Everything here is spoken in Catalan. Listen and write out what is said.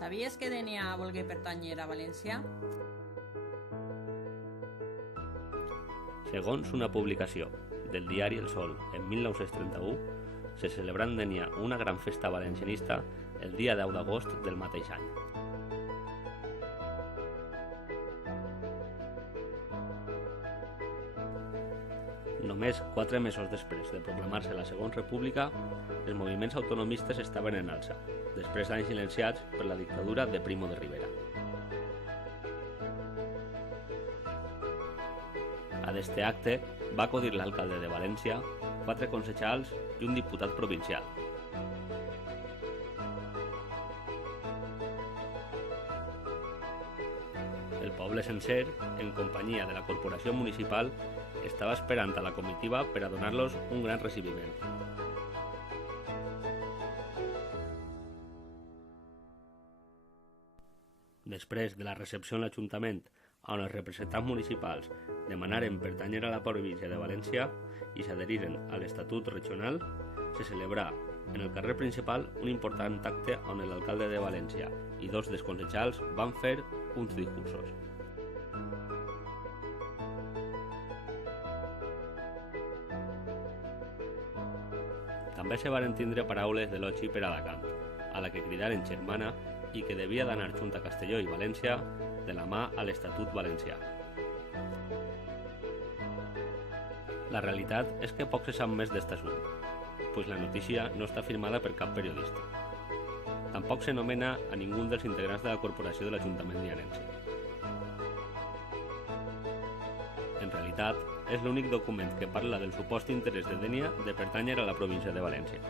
Sabies que Dénia volgué pertànyer a València? Segons una publicació del diari El Sol en 1931, se celebrà en Dénia una gran festa valencianista el dia 10 d'agost del mateix any. Només 4 mesos després de proclamar-se la Segona República, els moviments autonomistes estaven en alça, després d'anys silenciats per la dictadura de Primo de Rivera. A este acte va acudir l'alcalde de València, 4 concejals i un diputat provincial. El poble sencer, en companyia de la corporació municipal, estava esperant a la comitiva per a donar-los un gran recibiment. Després de la recepció en l'Ajuntament, on els representants municipals demanaren pertànyer a la província de València i s'adheriren a l'Estatut regional, se celebrà en el carrer principal un important acte on l'alcalde de València i 2 dels concejals van fer uns discursos. També se van entendre paraules d'elogi per Alacant, a la que cridaren germana i que devia d'anar junt a Castelló i València de la mà a l'Estatut valencià. La realitat és que poc se sap més d'este assumpte, pues la notícia no està firmada per cap periodista. Tampoc se nomena a ningú dels integrants de la corporació de l'Ajuntament dianense. En realitat, és l'únic document que parla del supost interès de Dénia de pertànyer a la província de València.